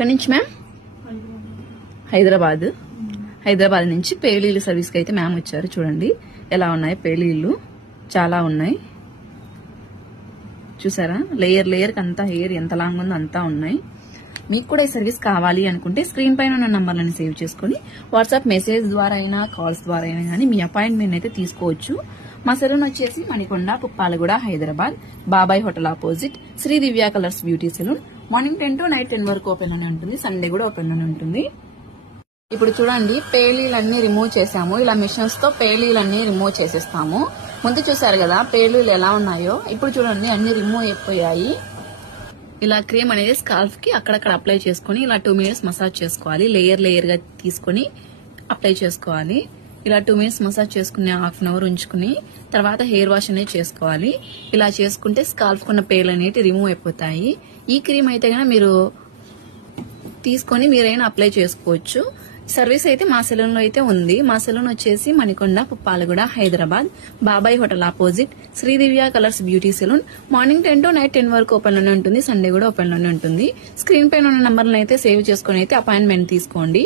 ఎక్కడి నుంచి మ్యామ్? హైదరాబాద్. హైదరాబాద్ నుంచి పేలీలు సర్వీస్కి అయితే మ్యామ్ వచ్చారు. చూడండి ఎలా ఉన్నాయి పేలీలు, చాలా ఉన్నాయి చూసారా. లేయర్ లేయర్ కి అంతా హెయిర్ ఎంత లాంగ్ ఉందో అంతా ఉన్నాయి. మీకు కూడా ఈ సర్వీస్ కావాలి అనుకుంటే స్క్రీన్ పైన ఉన్న నంబర్లను సేవ్ చేసుకుని వాట్సాప్ మెసేజ్ ద్వారా అయినా కాల్స్ ద్వారా అయినా కానీ మీ అపాయింట్మెంట్ అయితే తీసుకోవచ్చు. మా సెలూన్ వచ్చేసి Manikonda, Puppalaguda, Hyderabad, Babai hotel opposite, Sri Divya colours beauty salon. Morning 10 to night 10 వరకు ఓపెన్ అని ఉంటుంది. సండే కూడా ఓపెన్ అని ఉంటుంది. ఇప్పుడు చూడండి పేలీలన్నీ రిమూవ్ చేసాము. ఇలా మిషన్స్ తో పేలీలన్నీ రిమూవ్ చేసేస్తాము. ముందు చూసారు కదా పేలీలు ఎలా ఉన్నాయో, ఇప్పుడు చూడండి అన్ని రిమూవ్ అయిపోయాయి. ఇలా క్రీమ్ అనేది స్కాల్ఫ్ కి అక్కడక్కడ అప్లై చేసుకుని ఇలా 2 minutes మసాజ్ చేసుకోవాలి. లేయర్ లేయర్ గా తీసుకుని అప్లై చేసుకోవాలి. ఇలా 2 minutes మసాజ్ చేసుకుని ½ an hour ఉంచుకుని తర్వాత హెయిర్ వాష్ అనేది చేసుకోవాలి. ఇలా చేసుకుంటే స్కాల్ఫ్ కున్న పేర్లు అనేవి రిమూవ్ అయిపోతాయి. ఈ క్రీమ్ అయితే కనుక మీరు తీసుకొని మీరైనా అప్లై చేసుకోవచ్చు. సర్వీస్ అయితే మా సెలూన్ లో అయితే ఉంది. మా సెలూన్ వచ్చేసి Manikonda, Puppalaguda, Hyderabad, Babai hotel opposite, Sri Divya colours beauty salon. Morning 10 to night 10 వరకు ఓపెన్ లోనే ఉంటుంది. సండే కూడా ఓపెన్ లోనే ఉంటుంది. స్క్రీన్ పైన ఉన్న నంబర్లను అయితే సేవ్ చేసుకుని అయితే అపాయింట్మెంట్ తీసుకోండి.